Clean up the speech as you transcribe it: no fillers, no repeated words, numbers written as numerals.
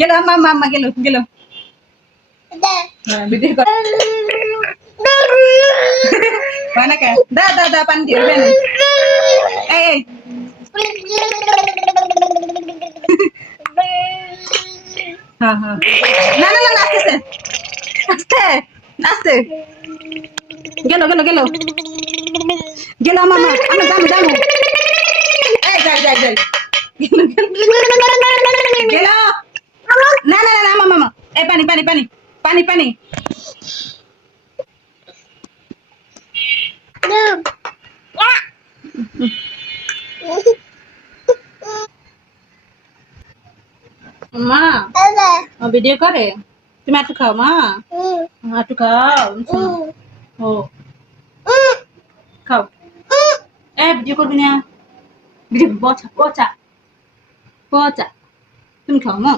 গেল মাম্মা গেল গেল ভিডিও কর হয় না কে দা দা দা পানি দিয়ে বেন এই হ্যাঁ হ্যাঁ না না না আস্তে আস্তে আস্তে গেল গেল গেল গেল মামা আমি জানো জানো এই যাই যাই যাই গেল না না না মামা এই পানি পানি পানি পানি পানি মা ভিডিও করে তুমি একটু খাও মা একটু খাও ও খাও এ ভিডিও করবি না ভিডিও পচা পচা পচা তুমি খাও মা